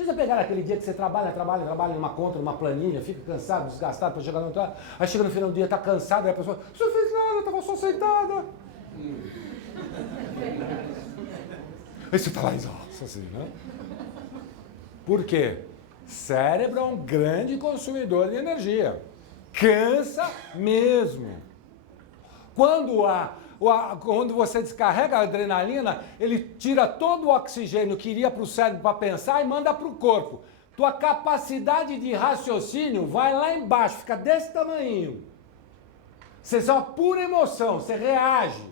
Vocês já pegaram aquele dia que você trabalha numa conta, numa planilha, fica cansado, desgastado para chegar no outro lado, aí chega no final do dia, tá cansado, aí a pessoa, você não fez nada, eu tava só sentada. Aí você tá lá exausto, assim, né? Por quê? Cérebro é um grande consumidor de energia. Cansa mesmo. Quando você descarrega a adrenalina, ele tira todo o oxigênio que iria para o cérebro para pensar e manda para o corpo. Tua capacidade de raciocínio vai lá embaixo, fica desse tamanho. Você só pura emoção, você reage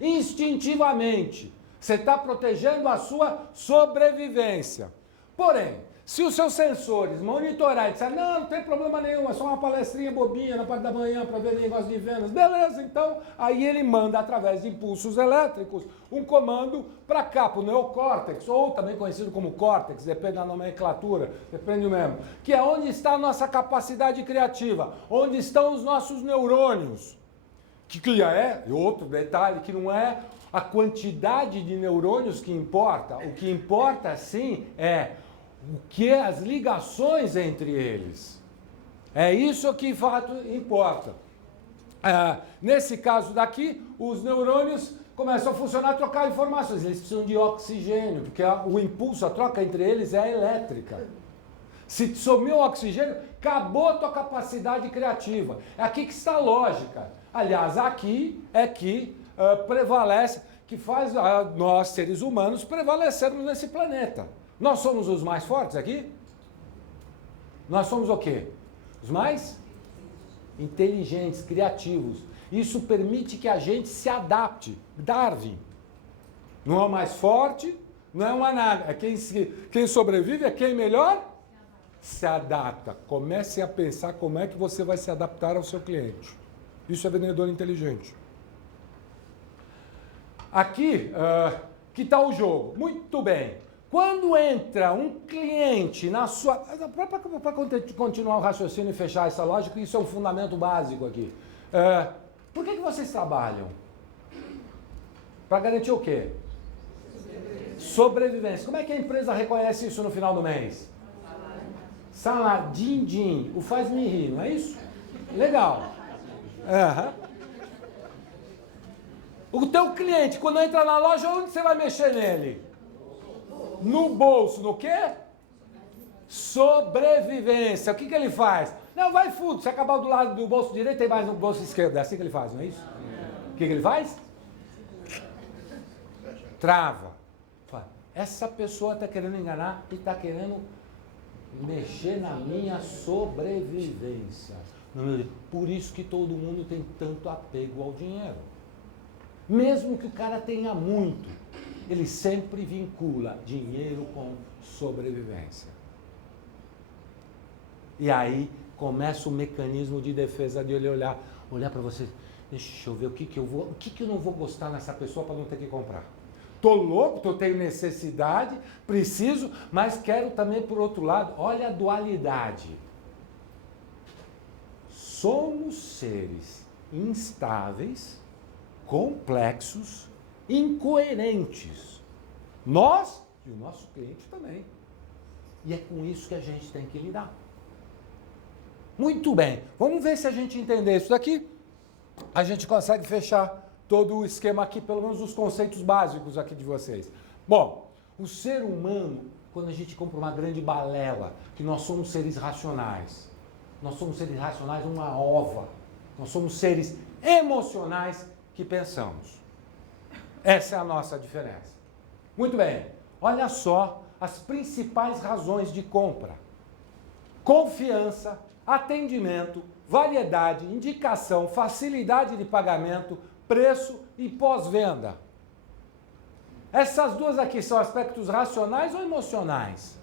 instintivamente. Você está protegendo a sua sobrevivência. Porém, se os seus sensores monitorarem e disserem, não tem problema nenhum, é só uma palestrinha bobinha na parte da manhã para ver negócio de Vênus, beleza, então, aí ele manda através de impulsos elétricos um comando para cá, para o neocórtex, ou também conhecido como córtex, depende da nomenclatura, depende mesmo, que é onde está a nossa capacidade criativa, onde estão os nossos neurônios, que é, outro detalhe, que não é a quantidade de neurônios que importa, o que importa sim é o que as ligações entre eles. É isso que de fato importa. Nesse caso daqui, os neurônios começam a funcionar, trocar informações. Eles precisam de oxigênio, porque o impulso, a troca entre eles é elétrica. Se sumiu o oxigênio, acabou a tua capacidade criativa. É aqui que está a lógica. Aliás, aqui é que prevalece, que faz nós, seres humanos, prevalecermos nesse planeta. Nós somos os mais fortes aqui? Nós somos o quê? Os mais inteligentes, criativos. Isso permite que a gente se adapte. Darwin. Não é o mais forte, não é uma nada. É quem sobrevive, é quem melhor se adapta. Comece a pensar como é que você vai se adaptar ao seu cliente. Isso é vendedor inteligente. Aqui, que tal o jogo? Muito bem. Quando entra um cliente na sua... Para continuar o raciocínio e fechar essa lógica, isso é um fundamento básico aqui. Por que vocês trabalham? Para garantir o quê? Sobrevivência. Como é que a empresa reconhece isso no final do mês? Salário. Din-din. O faz-me rir, não é isso? Legal. O teu cliente, quando entra na loja, onde você vai mexer nele? No bolso, no quê? Sobrevivência. O que ele faz? Não, vai fundo. Se acabar do lado do bolso direito, tem mais no bolso esquerdo. É assim que ele faz, não é isso? O que ele faz? Trava. Essa pessoa está querendo enganar e está querendo mexer na minha sobrevivência. Por isso que todo mundo tem tanto apego ao dinheiro. Mesmo que o cara tenha muito, ele sempre vincula dinheiro com sobrevivência. E aí começa o mecanismo de defesa de ele olhar para você, deixa eu ver o que eu não vou gostar nessa pessoa para não ter que comprar. Tô louco, eu tenho necessidade, preciso, mas quero também por outro lado, olha a dualidade. Somos seres instáveis, complexos, incoerentes. Nós e o nosso cliente também. E é com isso que a gente tem que lidar. Muito bem, vamos ver se a gente entender isso daqui. A gente consegue fechar todo o esquema aqui, pelo menos os conceitos básicos aqui de vocês. Bom, o ser humano, quando a gente compra uma grande balela, que nós somos seres racionais. Nós somos seres racionais, uma ova. Nós somos seres emocionais que pensamos. Essa é a nossa diferença. Muito bem, olha só as principais razões de compra. Confiança, atendimento, variedade, indicação, facilidade de pagamento, preço e pós-venda. Essas duas aqui são aspectos racionais ou emocionais?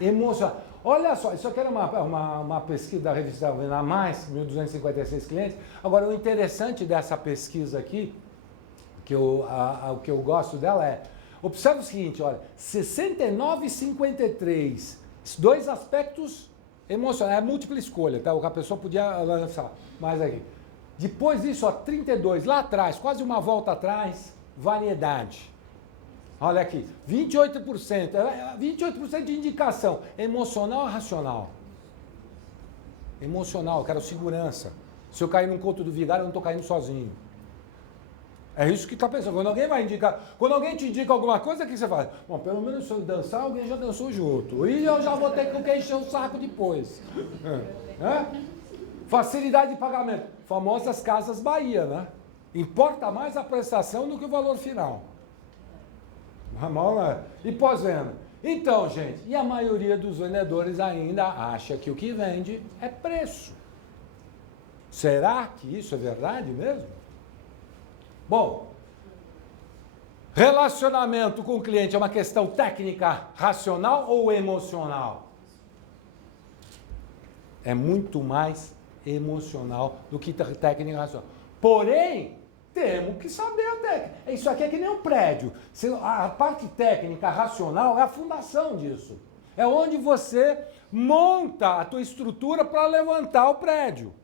Emocionais. Olha só, isso aqui era uma pesquisa da revista Venda Mais, 1.256 clientes. Agora, o interessante dessa pesquisa aqui, o que eu gosto dela é, observe o seguinte, olha, 69,53, dois aspectos emocionais, é múltipla escolha, tá? A pessoa podia lançar mais aqui. Depois disso, ó, 32, lá atrás, quase uma volta atrás, variedade. Olha aqui, 28%, 28% de indicação, emocional ou racional? Emocional, eu quero segurança. Se eu cair num conto do vigário, eu não estou caindo sozinho. É isso que está pensando. Quando alguém vai indicar, quando alguém te indica alguma coisa, o que você faz? Bom, pelo menos se eu dançar, alguém já dançou junto. E eu já vou ter que encher o saco depois. Facilidade de pagamento. Famosas Casas Bahia, né? Importa mais a prestação do que o valor final. E pós-venda. Então, gente, e a maioria dos vendedores ainda acha que o que vende é preço. Será que isso é verdade mesmo? Bom, relacionamento com o cliente é uma questão técnica, racional ou emocional? É muito mais emocional do que técnica e racional. Porém, temos que saber a técnica. Isso aqui é que nem um prédio. A parte técnica, racional, é a fundação disso. É onde você monta a tua estrutura para levantar o prédio.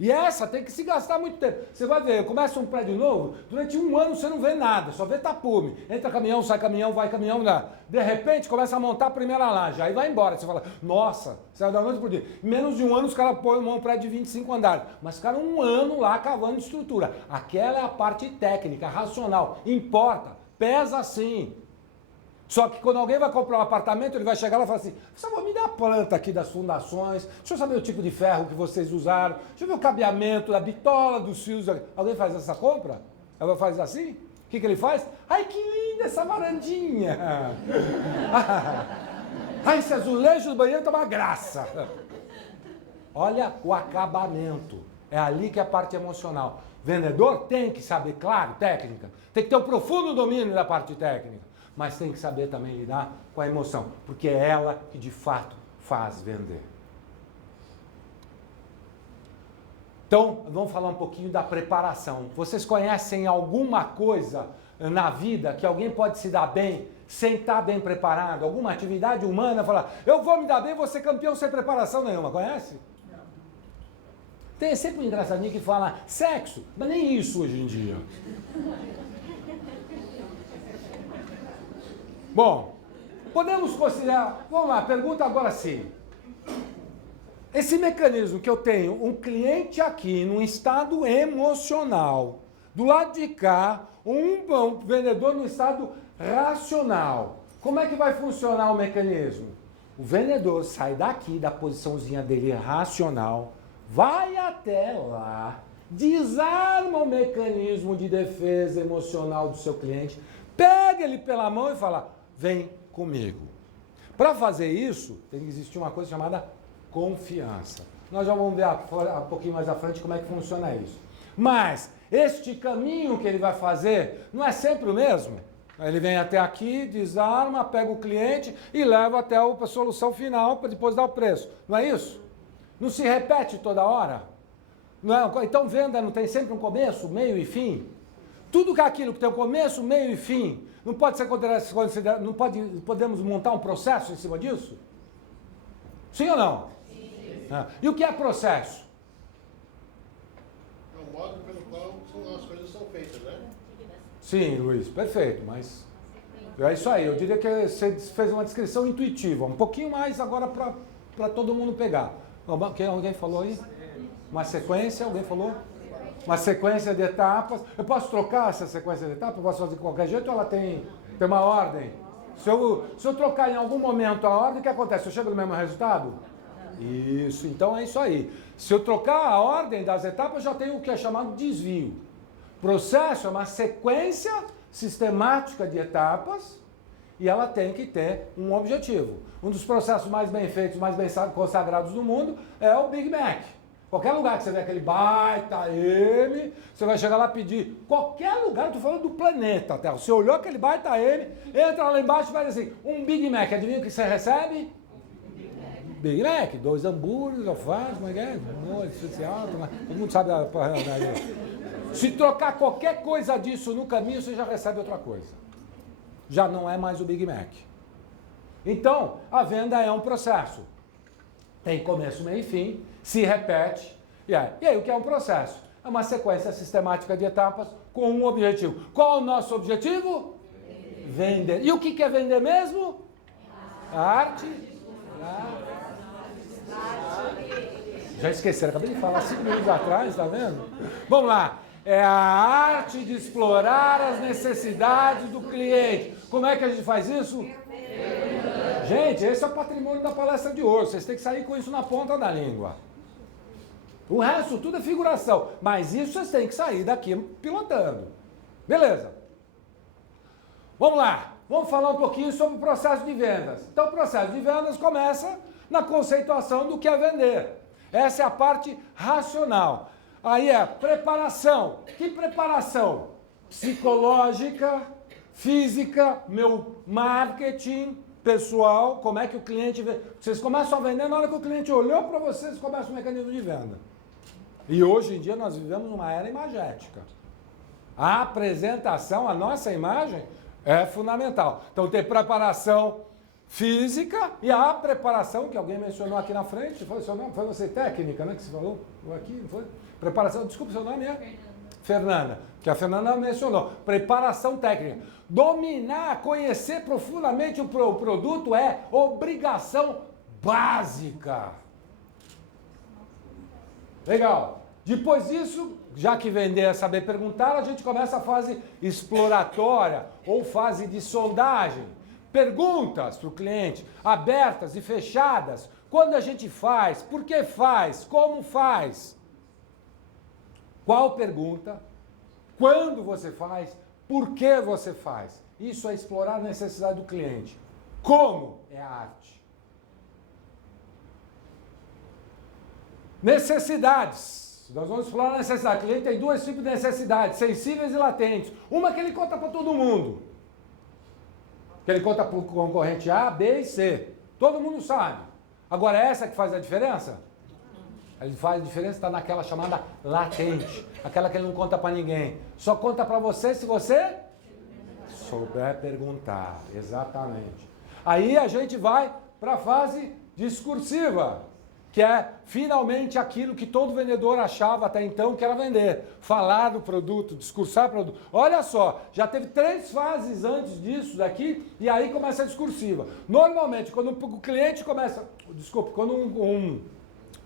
E essa tem que se gastar muito tempo. Você vai ver, começa um prédio novo, durante um ano você não vê nada, só vê tapume. Entra caminhão, sai caminhão, vai caminhão, lá. De repente começa a montar a primeira laje, aí vai embora. Você fala, nossa, saiu da noite pro dia. Em menos de um ano os caras põem um prédio de 25 andares. Mas ficaram um ano lá cavando estrutura. Aquela é a parte técnica, racional. Importa, pesa sim. Só que quando alguém vai comprar um apartamento, ele vai chegar lá e falar assim, por favor, me dá a planta aqui das fundações, deixa eu saber o tipo de ferro que vocês usaram, deixa eu ver o cabeamento, a bitola dos fios. Alguém faz essa compra? Alguém faz assim? O que ele faz? Ai, que linda essa varandinha! Ai, esse azulejo do banheiro tá uma graça! Olha o acabamento. É ali que é a parte emocional. Vendedor tem que saber, claro, técnica. Tem que ter um profundo domínio da parte técnica. Mas tem que saber também lidar com a emoção, porque é ela que de fato faz vender. Então, vamos falar um pouquinho da preparação. Vocês conhecem alguma coisa na vida que alguém pode se dar bem sem estar bem preparado? Alguma atividade humana, falar, eu vou me dar bem, vou ser campeão sem preparação nenhuma, conhece? Tem sempre um engraçadinho que fala sexo, mas nem isso hoje em dia. Bom, podemos considerar, vamos lá, pergunta agora sim. Esse mecanismo que eu tenho, um cliente aqui num estado emocional, do lado de cá, um vendedor no estado racional. Como é que vai funcionar o mecanismo? O vendedor sai daqui da posiçãozinha dele racional, vai até lá, desarma o mecanismo de defesa emocional do seu cliente, pega ele pela mão e fala, vem comigo. Para fazer isso, tem que existir uma coisa chamada confiança. Nós já vamos ver um pouquinho mais à frente como é que funciona isso. Mas este caminho que ele vai fazer não é sempre o mesmo. Ele vem até aqui, desarma, pega o cliente e leva até a solução final para depois dar o preço. Não é isso? Não se repete toda hora? Não é? Então venda não tem sempre um começo, meio e fim? Tudo que é aquilo que tem um começo, meio e fim, não pode ser considerado, podemos montar um processo em cima disso? Sim ou não? Sim. E o que é processo? É o modo pelo qual as coisas são feitas, né? Sim, Luiz, perfeito, mas é isso aí, eu diria que você fez uma descrição intuitiva, um pouquinho mais agora para todo mundo pegar. Alguém falou aí? Uma sequência, alguém falou? Uma sequência de etapas. Eu posso trocar essa sequência de etapas? Eu posso fazer de qualquer jeito ou ela tem uma ordem? Se eu trocar em algum momento a ordem, o que acontece? Eu chego no mesmo resultado? Isso, então é isso aí. Se eu trocar a ordem das etapas, eu já tenho o que é chamado de desvio. Processo é uma sequência sistemática de etapas e ela tem que ter um objetivo. Um dos processos mais bem feitos, mais bem consagrados do mundo é o Big Mac. Qualquer lugar que você vê aquele baita M, você vai chegar lá e pedir. Qualquer lugar, eu estou falando do planeta Terra. Você olhou aquele baita M, entra lá embaixo e vai dizer assim, um Big Mac. Adivinha o que você recebe? Big Mac. 2 hambúrgueres, alface, como é que é? Molho especial, todo mundo sabe a Se trocar qualquer coisa disso no caminho, você já recebe outra coisa. Já não é mais o Big Mac. Então, a venda é um processo. Tem começo, meio e fim, se repete. E aí, o que é um processo? É uma sequência sistemática de etapas com um objetivo. Qual é o nosso objetivo? Vender. E o que é vender mesmo? Arte. Já esqueceram, acabei de falar 5 minutos atrás, tá vendo? Vamos lá. É a arte de explorar as necessidades do cliente. Como é que a gente faz isso? Gente, esse é o patrimônio da palestra de hoje. Vocês têm que sair com isso na ponta da língua. O resto tudo é figuração. Mas isso vocês têm que sair daqui pilotando. Beleza. Vamos lá. Vamos falar um pouquinho sobre o processo de vendas. Então, o processo de vendas começa na conceituação do que é vender. Essa é a parte racional. Aí é preparação. Que preparação? Psicológica, física, meu marketing pessoal, como é que o cliente vê. Vocês começam a vender na hora que o cliente olhou para vocês, começa o mecanismo de venda. E hoje em dia nós vivemos uma era imagética. A apresentação, a nossa imagem é fundamental. Então tem preparação física e a preparação, que alguém mencionou aqui na frente, foi seu nome, foi você, técnica, né, que você falou aqui, não foi? Preparação, desculpa, seu nome é? Fernanda, que a Fernanda mencionou. Preparação técnica. Dominar, conhecer profundamente o produto é obrigação básica. Legal. Depois disso, já que vender é saber perguntar, a gente começa a fase exploratória ou fase de sondagem. Perguntas para o cliente, abertas e fechadas. Quando a gente faz, por que faz, como faz. Qual pergunta, quando você faz, por que você faz. Isso é explorar a necessidade do cliente. Como é a arte. Necessidades. Nós vamos explorar a necessidade. O cliente tem 2 tipos de necessidades, sensíveis e latentes. Uma que ele conta para todo mundo. Que ele conta para o concorrente A, B e C. Todo mundo sabe. Agora, essa que faz a diferença? Ele faz a diferença, está naquela chamada latente. Aquela que ele não conta para ninguém. Só conta para você se você souber perguntar. Exatamente. Aí a gente vai para a fase discursiva, que é finalmente aquilo que todo vendedor achava até então que era vender. Falar do produto, discursar o produto. Olha só, já teve 3 fases antes disso daqui, e aí começa a discursiva. Normalmente, quando o cliente começa... Desculpe, quando um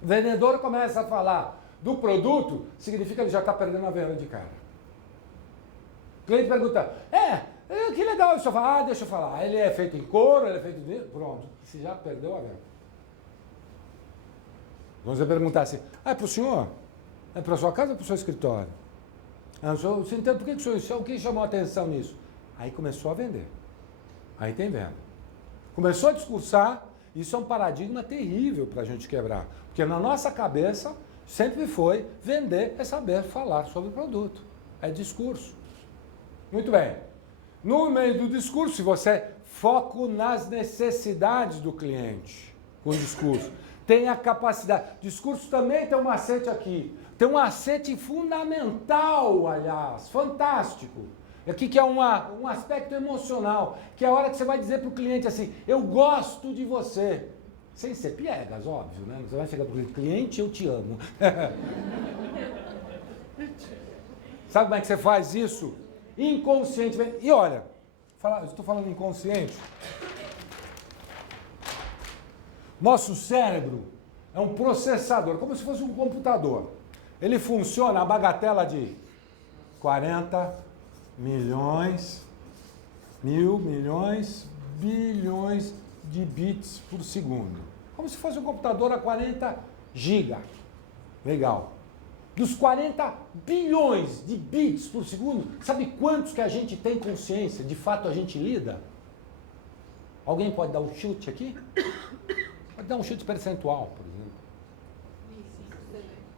vendedor começa a falar do produto, significa que ele já está perdendo a venda de cara. O cliente pergunta, que legal isso. Fala, deixa eu falar, ele é feito em couro, ele é feito de... Pronto, você já perdeu a venda. Vamos perguntar assim, é para o senhor? É para a sua casa ou para o seu escritório? Você entende por que o que chamou a atenção nisso? Aí começou a vender. Aí tem venda. Começou a discursar, isso é um paradigma terrível para a gente quebrar. Porque na nossa cabeça sempre foi vender é saber falar sobre o produto. É discurso. Muito bem. No meio do discurso, se você foca nas necessidades do cliente com o discurso. Tem a capacidade. Discurso também tem um macete aqui. Tem um macete fundamental, aliás, fantástico. Aqui que é um aspecto emocional, que é a hora que você vai dizer para o cliente assim, eu gosto de você. Sem ser piegas, óbvio, né? Você vai chegar para o cliente, eu te amo. Sabe como é que você faz isso? Inconscientemente. E olha, eu estou falando inconsciente. Nosso cérebro é um processador, como se fosse um computador. Ele funciona a bagatela de 40 milhões, bilhões de bits por segundo. Como se fosse um computador a 40 giga. Legal. Dos 40 bilhões de bits por segundo, sabe quantos que a gente tem consciência, de fato a gente lida? Alguém pode dar um chute aqui? Pode dar um chute percentual, por exemplo.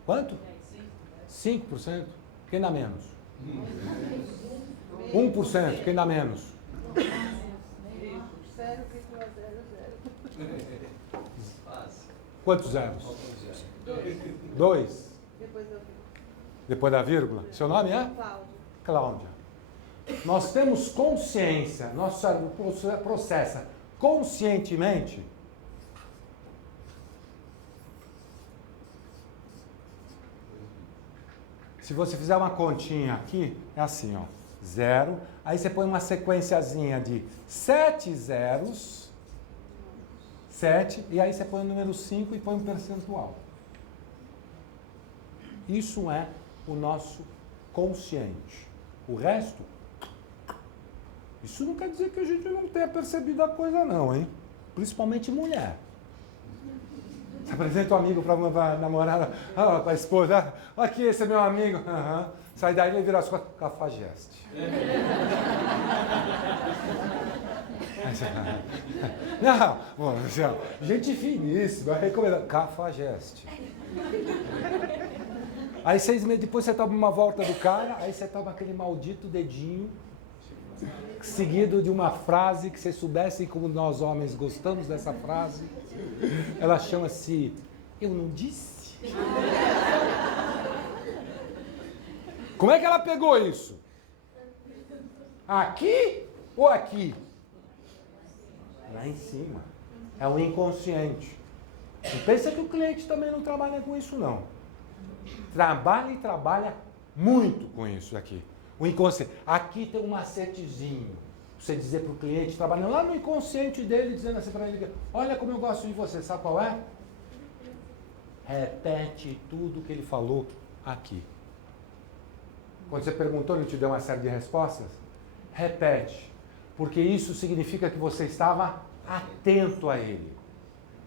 Quanto? 5%. Quem dá menos? 1%. Quem dá menos? 0,00. Quantos zeros? 2. Depois da vírgula. Depois da vírgula? Seu nome é? Cláudio. Cláudia. Nós temos consciência, nosso cérebro processa conscientemente. Se você fizer uma continha aqui, é assim, ó. 0. Aí você põe uma sequenciazinha de 7 zeros, 7, e aí você põe o número 5 e põe um percentual. Isso é o nosso consciente. O resto, isso não quer dizer que a gente não tenha percebido a coisa não, hein? Principalmente mulher. Você apresenta um amigo para uma namorada, para a esposa, aqui, esse é meu amigo. Uhum. Sai daí e vira as costas, cafajeste. Não, gente finíssima, recomendo, cafajeste. Aí depois você toma uma volta do cara, aí você toma aquele maldito dedinho, seguido de uma frase que vocês soubessem como nós homens gostamos dessa frase. Ela chama-se Eu Não Disse. Como é que ela pegou isso? Aqui ou aqui? Lá em cima. É o inconsciente. Não pensa que o cliente também não trabalha com isso, não. Trabalha e trabalha muito com isso aqui. O inconsciente. Aqui tem um macetezinho. Você dizer para o cliente, trabalhando lá no inconsciente dele, dizendo assim para ele, olha como eu gosto de você, sabe qual é? Repete tudo que ele falou aqui. Quando você perguntou, ele te deu uma série de respostas? Repete, porque isso significa que você estava atento a ele.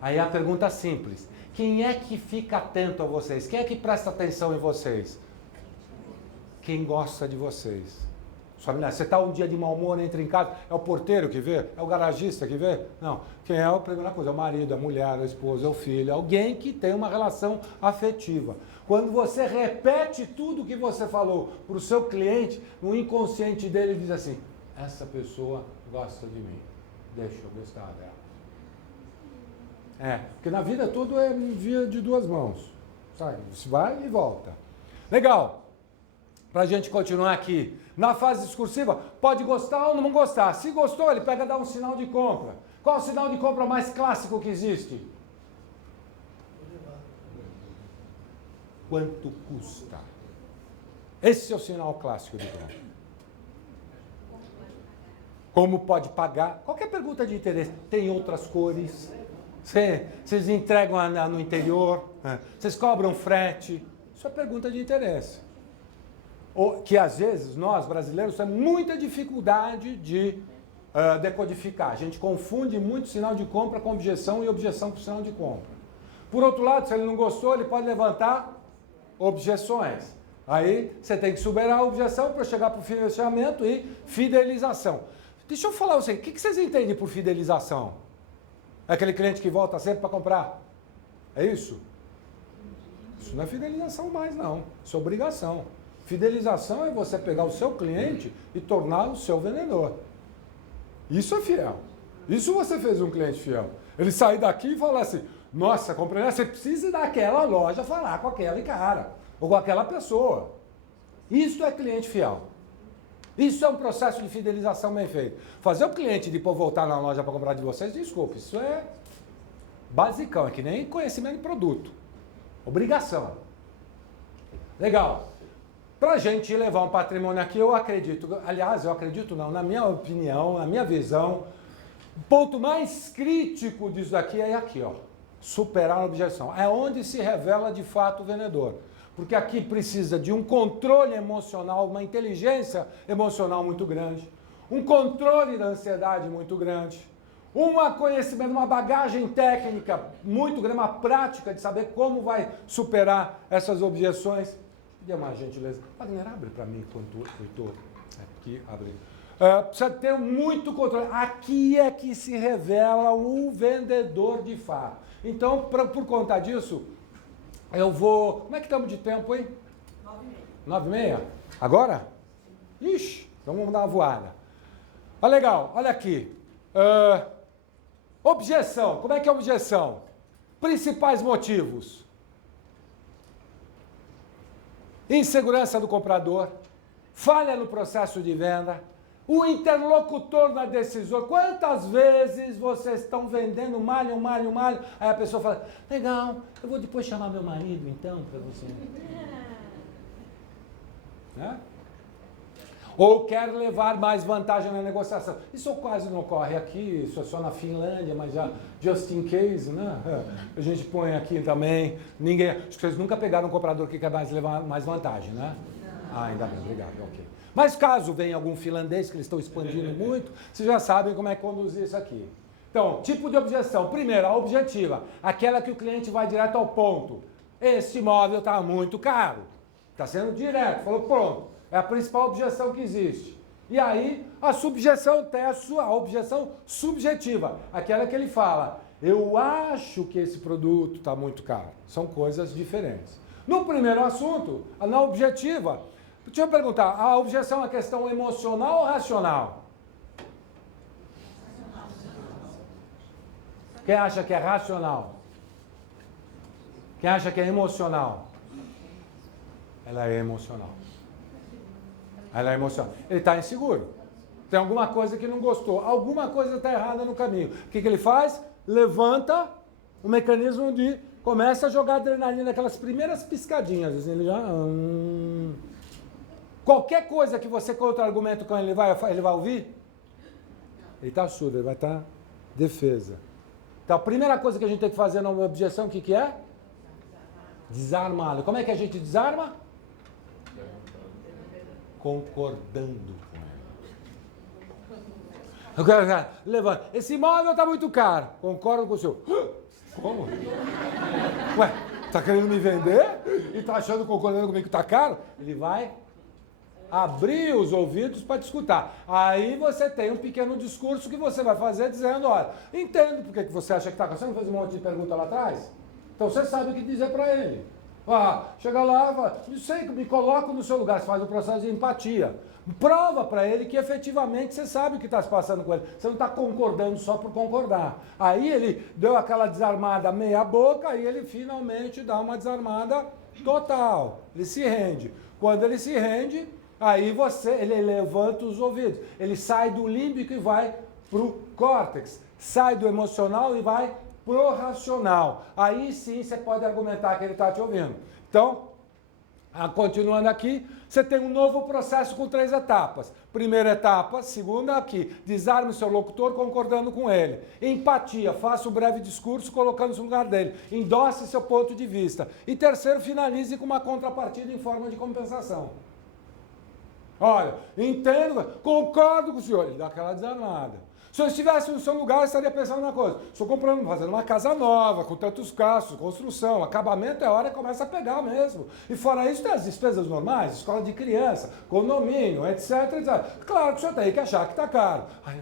Aí a pergunta simples, quem é que fica atento a vocês? Quem é que presta atenção em vocês? Quem gosta de vocês. Você está um dia de mau humor, entra em casa, é o porteiro que vê? É o garagista que vê? Não. Quem é a primeira coisa? É o marido, a mulher, a esposa, é o filho, alguém que tem uma relação afetiva. Quando você repete tudo que você falou para o seu cliente, no inconsciente dele diz assim, essa pessoa gosta de mim, deixa eu gostar dela. Porque na vida tudo é via de duas mãos, sabe? Você vai e volta. Legal. Para a gente continuar aqui. Na fase discursiva, pode gostar ou não gostar. Se gostou, ele pega e dá um sinal de compra. Qual o sinal de compra mais clássico que existe? Quanto custa? Esse é o sinal clássico de compra. Como pode pagar? Qualquer pergunta de interesse. Tem outras cores? Vocês entregam no interior? Vocês cobram frete? Isso é pergunta de interesse. Que às vezes nós, brasileiros, temos muita dificuldade de decodificar. A gente confunde muito sinal de compra com objeção e objeção com sinal de compra. Por outro lado, se ele não gostou, ele pode levantar objeções. Aí você tem que superar a objeção para chegar para o financiamento e fidelização. Deixa eu falar você, o que vocês entendem por fidelização? É aquele cliente que volta sempre para comprar? É isso? Isso não é fidelização mais, não. Isso é obrigação. Fidelização é você pegar o seu cliente e torná-lo seu vendedor. Isso é fiel. Isso você fez um cliente fiel. Ele sair daqui e falar assim, nossa, comprei, você precisa ir naquela loja falar com aquele cara, ou com aquela pessoa. Isso é cliente fiel. Isso é um processo de fidelização bem feito. Fazer o cliente depois voltar na loja para comprar de vocês, desculpe, isso é basicão, é que nem conhecimento de produto. Obrigação. Legal. Para a gente levar um patrimônio aqui, eu acredito, na minha opinião, na minha visão, o ponto mais crítico disso aqui é aqui, ó, superar a objeção. É onde se revela de fato o vendedor. Porque aqui precisa de um controle emocional, uma inteligência emocional muito grande, um controle da ansiedade muito grande, um conhecimento, uma bagagem técnica muito grande, uma prática de saber como vai superar essas objeções. Dê uma gentileza. Wagner, abre para mim enquanto eu estou aqui, abre. Precisa ter muito controle. Aqui é que se revela o vendedor de fato. Então, por conta disso, eu vou... Como é que estamos de tempo, hein? 9h30. 9h30? Agora? Ixi, então vamos dar uma voada. Olha legal, olha aqui. Objeção. Como é que é a objeção? Principais motivos. Insegurança do comprador, falha no processo de venda, o interlocutor na decisão. Quantas vezes vocês estão vendendo malho, aí a pessoa fala, legal, eu vou depois chamar meu marido então para você. Ou quer levar mais vantagem na negociação. Isso quase não ocorre aqui, isso é só na Finlândia, mas já just in case, né? A gente põe aqui também. Ninguém. Acho que vocês nunca pegaram um comprador que quer levar mais vantagem, né? Ah, ainda bem, obrigado, ok. Mas caso venha algum finlandês que eles estão expandindo muito, vocês já sabem como é que conduzir isso aqui. Então, tipo de objeção. Primeiro, a objetiva, aquela que o cliente vai direto ao ponto. Esse imóvel está muito caro. Está sendo direto, falou pronto. É a principal objeção que existe. E aí, a subjeção tem a objeção subjetiva, aquela que ele fala, eu acho que esse produto está muito caro. São coisas diferentes. No primeiro assunto, na objetiva, deixa eu perguntar, a objeção é uma questão emocional ou racional? Quem acha que é racional? Quem acha que é emocional? Ela é emocional. Ela é emocional. Ele está inseguro. Tem alguma coisa que não gostou. Alguma coisa está errada no caminho. O que ele faz? Levanta o mecanismo de... Começa a jogar adrenalina, aquelas primeiras piscadinhas. Assim, ele já... Qualquer coisa que você contra-argumento com ele vai ouvir? Ele está surdo, ele vai estar defesa. Então, a primeira coisa que a gente tem que fazer na objeção, o que é? Desarmá-lo. Como é que a gente desarma? Concordando com ele. Levanta. Esse imóvel está muito caro. Concordo com o senhor. Como? Ué, está querendo me vender? E está achando, concordando comigo que está caro? Ele vai abrir os ouvidos para te escutar. Aí você tem um pequeno discurso que você vai fazer dizendo, olha, entendo porque que você acha que está caro. Você não fez um monte de pergunta lá atrás? Então você sabe o que dizer para ele. Ah, chega lá e fala, não sei, me coloco no seu lugar, você faz o processo de empatia. Prova para ele que efetivamente você sabe o que está se passando com ele. Você não está concordando só por concordar. Aí ele deu aquela desarmada meia boca, aí ele finalmente dá uma desarmada total. Ele se rende. Quando ele se rende, aí ele levanta os ouvidos. Ele sai do límbico e vai para o córtex. Sai do emocional e vai pro racional. Aí sim você pode argumentar que ele está te ouvindo. Então, continuando aqui, você tem um novo processo com 3 etapas. Primeira etapa, segunda aqui, desarme o seu locutor concordando com ele. Empatia, faça um breve discurso colocando-se no lugar dele. Endosse seu ponto de vista. E terceiro, finalize com uma contrapartida em forma de compensação. Olha, entendo, concordo com o senhor. Ele dá aquela desarmada. Se eu estivesse no seu lugar, eu estaria pensando uma coisa. Estou fazendo uma casa nova, com tantos gastos, construção, acabamento é hora que começa a pegar mesmo. E fora isso, tem as despesas normais, escola de criança, condomínio, etc, etc. Claro que o senhor tem que achar que está caro. Aí,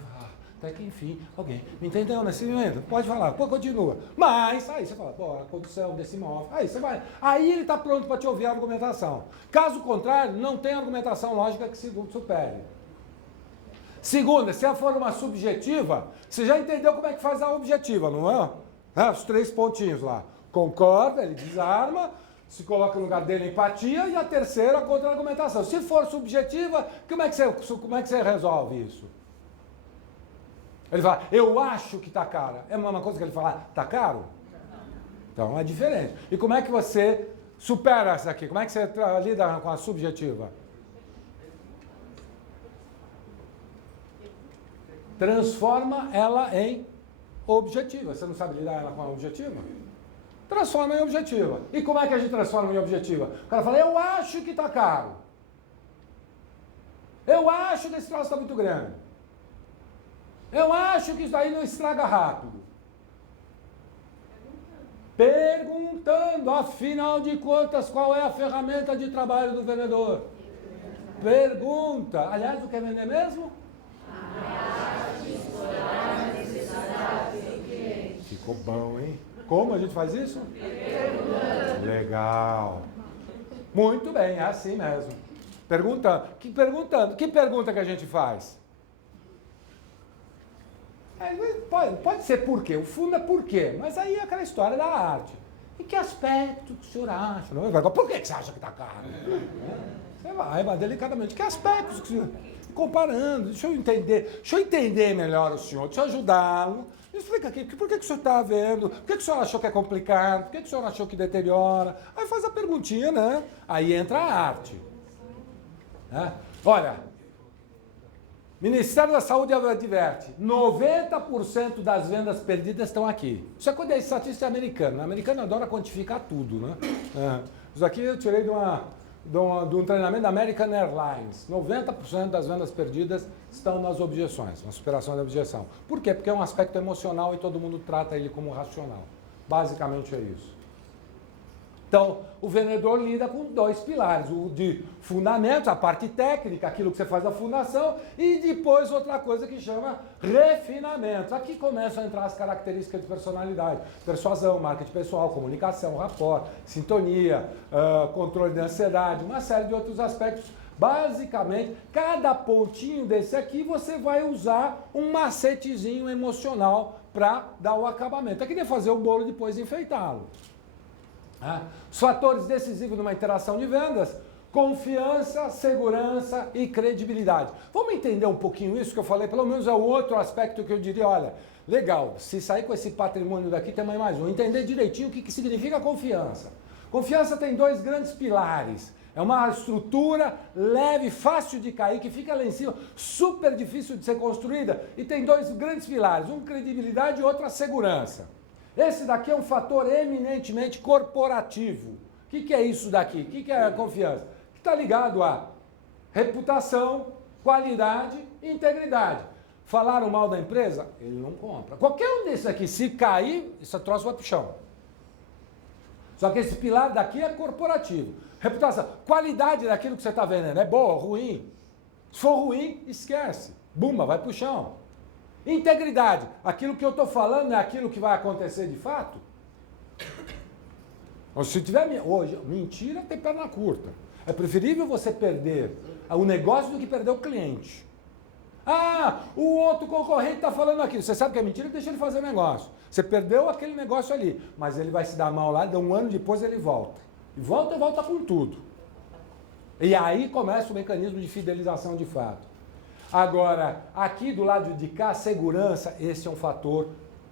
até que enfim, alguém me entendeu nesse momento? Pode falar, pô, continua. Mas, aí você fala, pô, a condição desse imóvel. Aí você vai. Aí ele está pronto para te ouvir a argumentação. Caso contrário, não tem argumentação lógica que se supere. Segunda, se for uma subjetiva, você já entendeu como é que faz a objetiva, não é? Os 3 pontinhos lá. Concorda, ele desarma, se coloca no lugar dele empatia, e a terceira, a contra-argumentação. Se for subjetiva, como é que você resolve isso? Ele fala, eu acho que está caro. É a mesma coisa que ele falar, está caro? Então é diferente. E como é que você supera essa aqui? Como é que você lida com a subjetiva? Transforma ela em objetiva. Você não sabe lidar ela com a objetiva? Transforma em objetiva. E como é que a gente transforma em objetiva? O cara fala, eu acho que está caro. Eu acho que esse troço está muito grande. Eu acho que isso aí não estraga rápido. Perguntando, afinal de contas, qual é a ferramenta de trabalho do vendedor? Pergunta. Aliás, o que é vender mesmo? Ficou bom, hein? Como a gente faz isso? Legal. Muito bem, é assim mesmo. Perguntando. Que pergunta que a gente faz? Pode ser por quê, o fundo é por quê, mas aí é aquela história da arte. Em que aspecto que o senhor acha? Não? Por que você acha que está caro? Você vai delicadamente. Que aspectos que o senhor... Comparando, deixa eu entender melhor o senhor, deixa eu ajudá-lo. Me explica aqui, por que o senhor está vendo? Por que o senhor achou que é complicado? Por que o senhor achou que deteriora? Aí faz a perguntinha, né? Aí entra a arte. Né? Olha, Ministério da Saúde adverte, 90% das vendas perdidas estão aqui. Isso é coisa de estatística americana. O americano adora quantificar tudo, né? Isso aqui eu tirei de um treinamento da American Airlines. 90% das vendas perdidas estão nas objeções, na superação da objeção. Por quê? Porque é um aspecto emocional e todo mundo trata ele como racional. Basicamente é isso. Então, o vendedor lida com dois pilares, o de fundamentos, a parte técnica, aquilo que você faz a fundação, e depois outra coisa que chama refinamento. Aqui começam a entrar as características de personalidade, persuasão, marketing pessoal, comunicação, rapport, sintonia, controle de ansiedade, uma série de outros aspectos. Basicamente, cada pontinho desse aqui você vai usar um macetezinho emocional para dar o acabamento. É que nem fazer o bolo e depois enfeitá-lo. Os fatores decisivos numa interação de vendas: confiança, segurança e credibilidade. Vamos entender um pouquinho isso que eu falei, pelo menos é o outro aspecto que eu diria, olha, legal, se sair com esse patrimônio daqui tem mais um. Entender direitinho o que significa confiança. Confiança tem dois grandes pilares. É uma estrutura leve, fácil de cair, que fica lá em cima, super difícil de ser construída, e tem dois grandes pilares, um credibilidade e outro a segurança. Esse daqui é um fator eminentemente corporativo. O que é isso daqui? O que é a confiança? Está ligado a reputação, qualidade e integridade. Falaram mal da empresa? Ele não compra. Qualquer um desses aqui, se cair, esse troço vai para o chão. Só que esse pilar daqui é corporativo. Reputação, qualidade daquilo que você está vendendo. É boa, ruim? Se for ruim, esquece. Bumba, vai para o chão. Integridade, aquilo que eu estou falando é aquilo que vai acontecer de fato? Ou se tiver hoje, mentira tem perna curta. É preferível você perder o negócio do que perder o cliente. Ah, o outro concorrente está falando aquilo. Você sabe que é mentira, deixa ele fazer negócio. Você perdeu aquele negócio ali, mas ele vai se dar mal lá, um ano depois ele volta. E volta com tudo. E aí começa o mecanismo de fidelização de fato. Agora, aqui do lado de cá, segurança, esse é um fator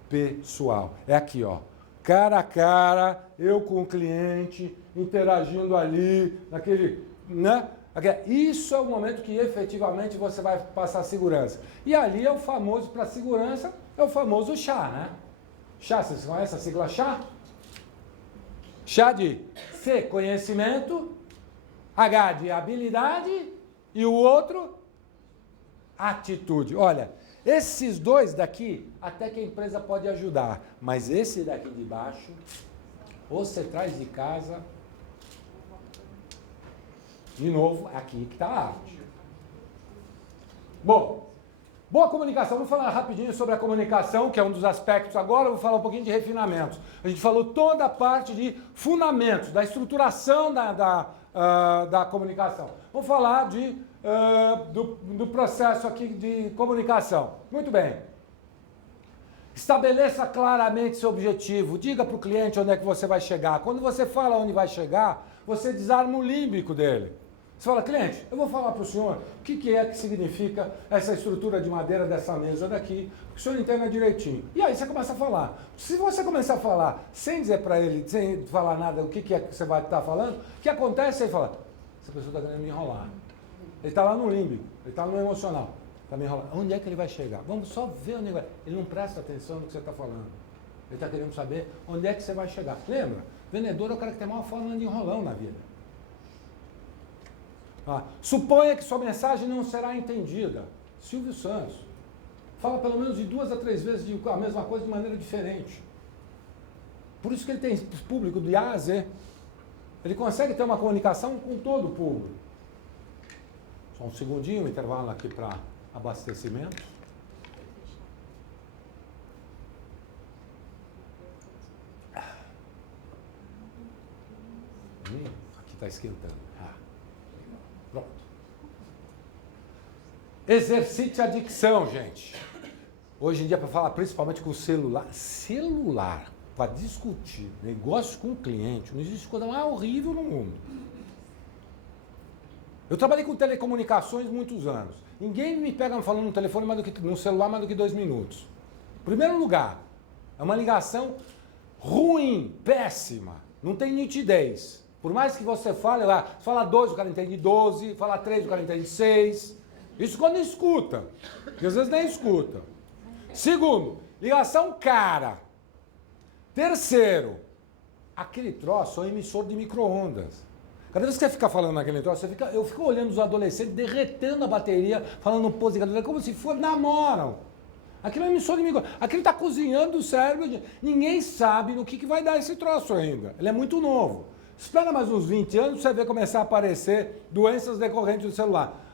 pessoal. É aqui, ó. Cara a cara, eu com o cliente, interagindo ali, naquele, né? Isso é o momento que efetivamente você vai passar segurança. E ali é o famoso, para segurança, é o famoso chá, né? Chá, vocês conhecem a sigla chá? Chá de C, conhecimento, H de habilidade e o outro, atitude. Olha, esses dois daqui, até que a empresa pode ajudar, mas esse daqui de baixo, ou você traz de casa, de novo, aqui que está a arte. Bom, boa comunicação. Vamos falar rapidinho sobre a comunicação, que é um dos aspectos agora. Eu vou falar um pouquinho de refinamentos. A gente falou toda a parte de fundamentos, da estruturação da comunicação. Vamos falar do processo aqui de comunicação. Muito bem. Estabeleça claramente seu objetivo. Diga para o cliente onde é que você vai chegar. Quando você fala onde vai chegar, você desarma o límbico dele. Você fala, cliente, eu vou falar para o senhor o que é que significa essa estrutura de madeira dessa mesa daqui, que o senhor entenda direitinho. E aí você começa a falar. Se você começar a falar sem dizer para ele, sem falar nada, o que é que você vai estar falando, o que acontece? Ele fala, essa pessoa está querendo me enrolar. Ele está lá no límbico, ele está no emocional. Está me enrolando. Onde é que ele vai chegar? Vamos só ver onde ele vai. Ele não presta atenção no que você está falando. Ele está querendo saber onde é que você vai chegar. Lembra? Vendedor é o cara que tem a maior forma de enrolão na vida. Suponha que sua mensagem não será entendida. Silvio Santos. Fala pelo menos de 2 a 3 vezes a mesma coisa de maneira diferente. Por isso que ele tem público de A a Z. Ele consegue ter uma comunicação com todo o público. Só um segundinho, um intervalo aqui para abastecimento. Aqui está esquentando. Pronto. Exercite a dicção, gente. Hoje em dia, para falar principalmente com o celular, para discutir negócios com o cliente, não existe coisa mais horrível no mundo. Eu trabalhei com telecomunicações muitos anos. Ninguém me pega falando no telefone no celular mais do que 2 minutos. Em primeiro lugar, é uma ligação ruim, péssima, não tem nitidez. Por mais que você fale lá, fala 2, o cara entende 12, fala 3, o cara entende 6. Isso quando escuta, porque às vezes nem escuta. Segundo, ligação cara. Terceiro, aquele troço é um emissor de micro-ondas. Cada vez que você fica falando naquele troço, eu fico olhando os adolescentes derretendo a bateria, falando pose, como se for namoram. Aquilo é um emissor de micro-ondas. Aquilo está cozinhando o cérebro. Ninguém sabe no que vai dar esse troço ainda. Ele é muito novo. Espera mais uns 20 anos, você vê começar a aparecer doenças decorrentes do celular.